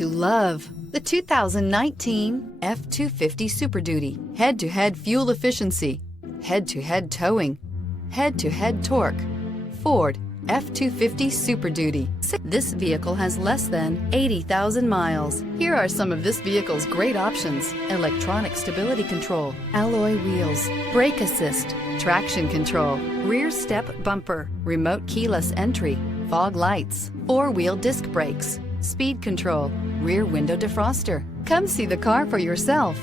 You love the 2019 F-250 Super Duty. Head-to-head fuel efficiency, head-to-head towing, head-to-head torque. Ford F-250 Super Duty. This vehicle has less than 80,000 miles. Here are some of this vehicle's great options: electronic stability control, alloy wheels, brake assist, traction control, rear step bumper, remote keyless entry, fog lights, four-wheel disc brakes, speed control, rear window defroster. Come see the car for yourself.